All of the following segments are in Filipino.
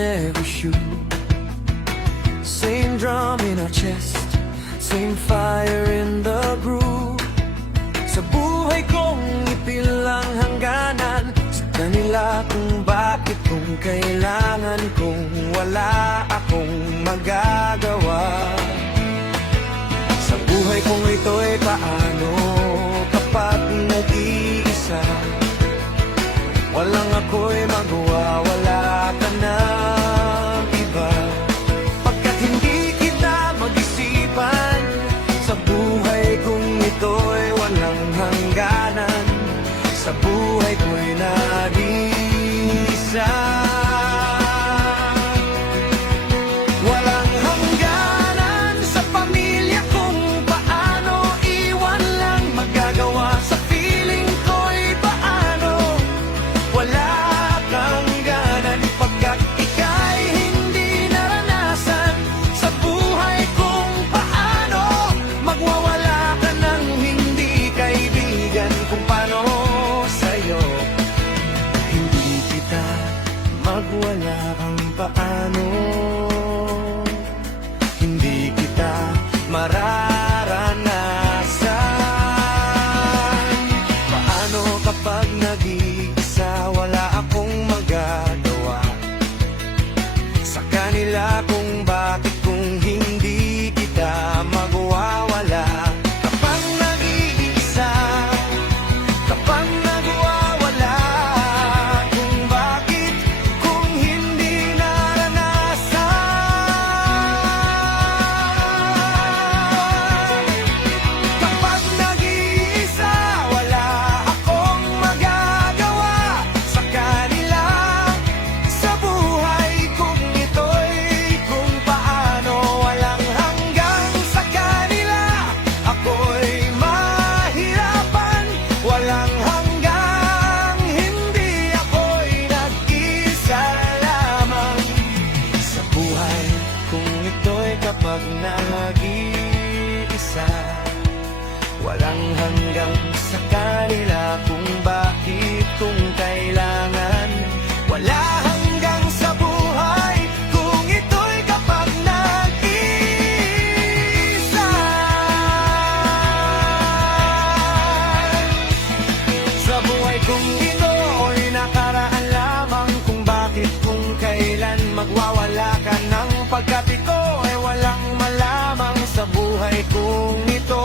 every shoe. Same drum in our chest, same fire in the groove. Sa buhay kong ipilang hangganan, sa kanila kung bakit, kung kailangan, kung wala akong magagawa. Sa buhay kong ito'y paano kapag nag-iisa, walang ako'y magawa, wala ka ng iba. Pagkat hindi kita mag-isipan, sa buhay kong ito'y walang hangganan, sa buhay ko'y nag-iisa. Walang hangganan sa pamilya kung paano, iwan lang magagawa. Sa feeling ko'y paano, wala kang ganan. Pagkat ika'y hindi naranasan, sa buhay kung paano, magwawala ka ng hindi kaibigan. Kung paano sa'yo, hindi kita magwala kang paano, hindi kita mararanasan. Paano kapag nag-iisa, wala akong magagawa. Sa kanila kung bakit, kung hindi kita magwawala. Kapag nag-iisa, kapag nagwawala, kung bakit, kung hindi naranasan. Kapag nag-iisa, wala akong magagawa. Sa kanila, sa buhay kong ito'y kung paano, walang hanggang. Sa kanila, ako'y mahirapan, walang hanggang. Hindi ako'y nag-isa lamang. Sa buhay kung ito'y kapag nag-iisa, walang hanggang. Sa kanila kung bakit, kung kailangan, wala hanggang. Sa buhay kung ito'y kapag nag-iisa. Sa buhay kong ito'y nakaraan lamang, kung bakit, kung kailan, magwawala ka ng pagkat ito ay walang malamang. Sa buhay kong ito,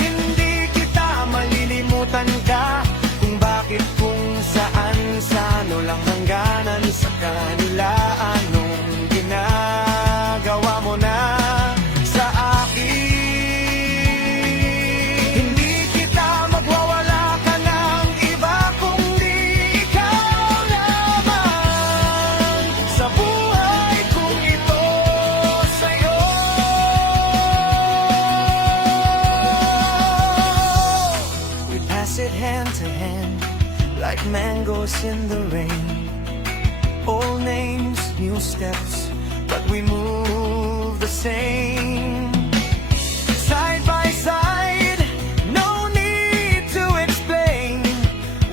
hindi kita malilimutan ka. Kung bakit, kung saan, sa ano lang hangganan. Sa kanila, anong ginagawa mo na sa akin. Hindi kita magwawala ka ng iba, kung di ikaw lamang. Sa buhay kong ito, sa'yo. We pass it hand to hand, like mangoes in the rain. Old names, new steps, but we move the same. Side by side, no need to explain.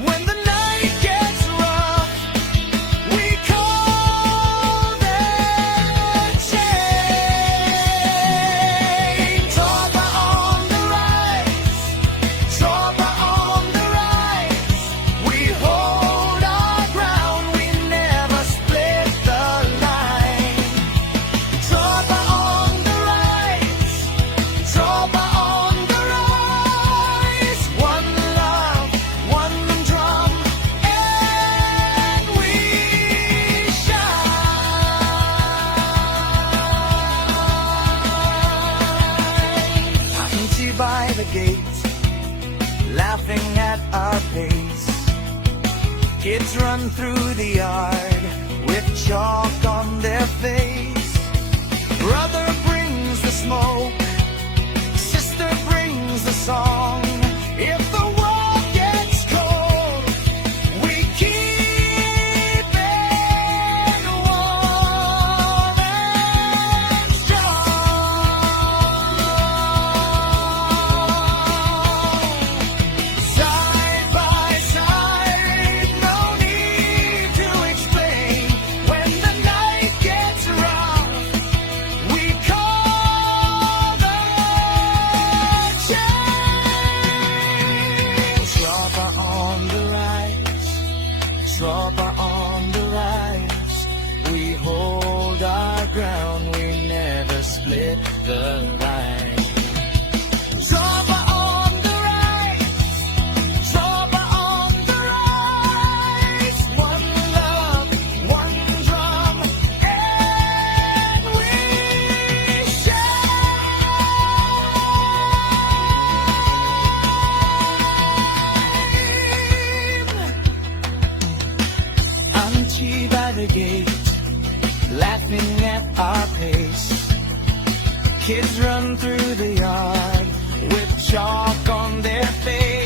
When the night gets rough, we call them chains. Sober on the rise, sober on the rise. We hold our ground, we never split the line. Sober on the rise, sober on the rise. One love, one drum, and we shine. I can see by the gate, laughing at our pace. Kids run through the yard with chalk on their face. Brother brings the smoke, sister brings the song. If the world gets cold, we keep it warm and strong. Side by side, no need to explain. the gate, laughing at our pace. Kids run through the yard with chalk on their face.